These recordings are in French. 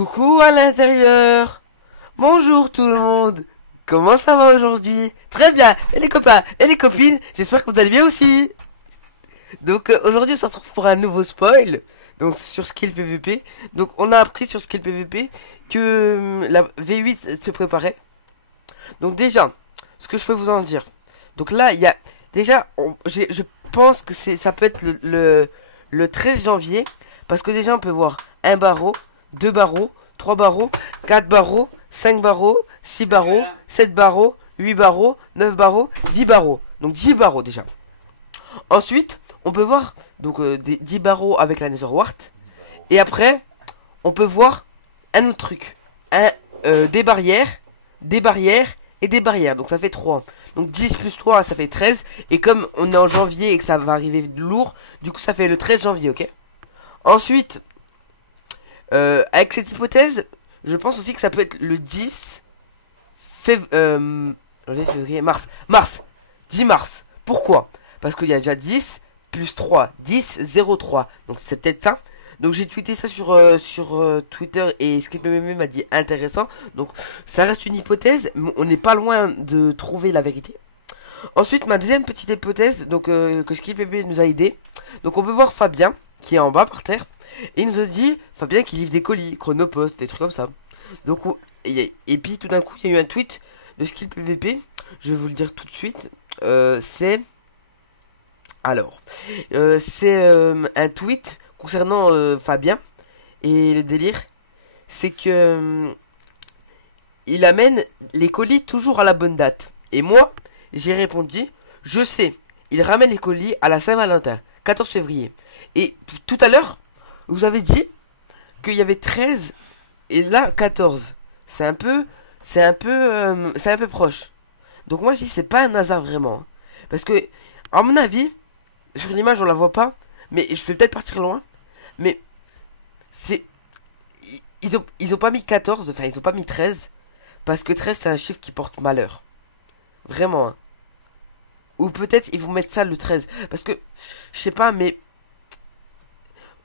Coucou à l'intérieur. Bonjour tout le monde. Comment ça va aujourd'hui? Très bien. Et les copains et les copines, j'espère que vous allez bien aussi. Donc aujourd'hui on se retrouve pour un nouveau spoil. Donc sur Skill PVP. Donc on a appris sur Skill PVP que la V8 se préparait. Donc déjà, ce que je peux vous en dire. Donc là il y a déjà, je pense que ça peut être le 13 janvier. Parce que déjà on peut voir un barreau, 2 barreaux, 3 barreaux, 4 barreaux, 5 barreaux, 6 barreaux, 7 barreaux, 8 barreaux, 9 barreaux, 10 barreaux. Donc 10 barreaux déjà. Ensuite, on peut voir donc des 10 barreaux avec la Netherwart. Et après, on peut voir un autre truc. Des barrières et des barrières. Donc ça fait 3. Donc 10 plus 3, ça fait 13. Et comme on est en janvier et que ça va arriver lourd, du coup ça fait le 13 janvier, ok? Ensuite, avec cette hypothèse, je pense aussi que ça peut être le 10 février, mars, 10 mars. Pourquoi? Parce qu'il y a déjà 10 plus 3, 10, 0, 3. Donc c'est peut-être ça. Donc j'ai tweeté ça sur Twitter et SkipMME m'a dit intéressant. Donc ça reste une hypothèse, mais on n'est pas loin de trouver la vérité. Ensuite, ma deuxième petite hypothèse, donc que SkipMME nous a aidé. Donc on peut voir Fabien qui est en bas par terre. Et il nous a dit, Fabien qui livre des colis, Chronopost, des trucs comme ça. Donc, et puis tout d'un coup, il y a eu un tweet de Skill PVP. Je vais vous le dire tout de suite. C'est... Alors, c'est un tweet concernant Fabien. Et le délire, c'est que... il amène les colis toujours à la bonne date. Et moi, j'ai répondu, je sais, il ramène les colis à la Saint-Valentin, 14 février. Et tout à l'heure, vous avez dit qu'il y avait 13 et là 14. C'est un peu proche. Donc moi je dis c'est pas un hasard vraiment. Parce que, à mon avis, sur l'image on la voit pas, mais je vais peut-être partir loin. Mais c'est... Ils ont pas mis 14, enfin ils ont pas mis 13. Parce que 13 c'est un chiffre qui porte malheur. Vraiment. Hein. Ou peut-être ils vont mettre ça le 13. Parce que, je sais pas, mais...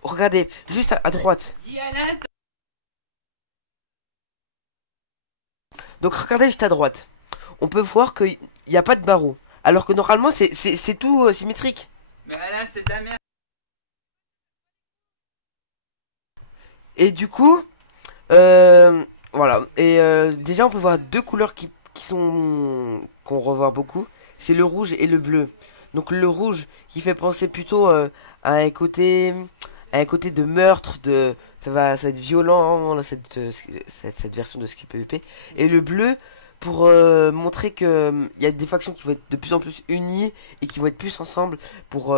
Regardez, juste à droite. Donc regardez juste à droite. On peut voir qu'il n'y a pas de barreau. Alors que normalement c'est tout symétrique. Mais Alain, c'est ta mère. Et du coup, voilà. Et déjà on peut voir deux couleurs qu'on revoit beaucoup. C'est le rouge et le bleu. Donc le rouge qui fait penser plutôt à un côté de meurtre, ça va être violent cette version de Skill PvP. Et le bleu pour montrer que il y a des factions qui vont être de plus en plus unies et qui vont être plus ensemble pour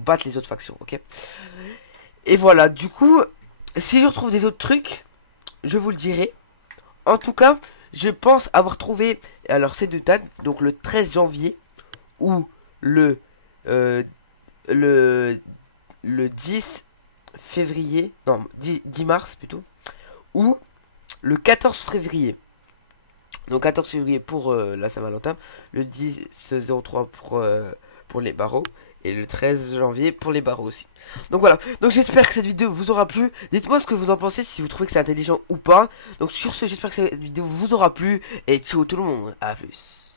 battre les autres factions, ok. Et voilà, du coup, si je retrouve des autres trucs, je vous le dirai. En tout cas, je pense avoir trouvé, alors ces deux dates, donc le 13 janvier ou le euh, le 10 février, non, 10 mars plutôt, ou le 14 février. Donc 14 février pour la Saint-Valentin, le 10-03 pour les barreaux, et le 13 janvier pour les barreaux aussi. Donc voilà, donc j'espère que cette vidéo vous aura plu. Dites-moi ce que vous en pensez, si vous trouvez que c'est intelligent ou pas. Donc sur ce, j'espère que cette vidéo vous aura plu, et ciao tout le monde, à plus.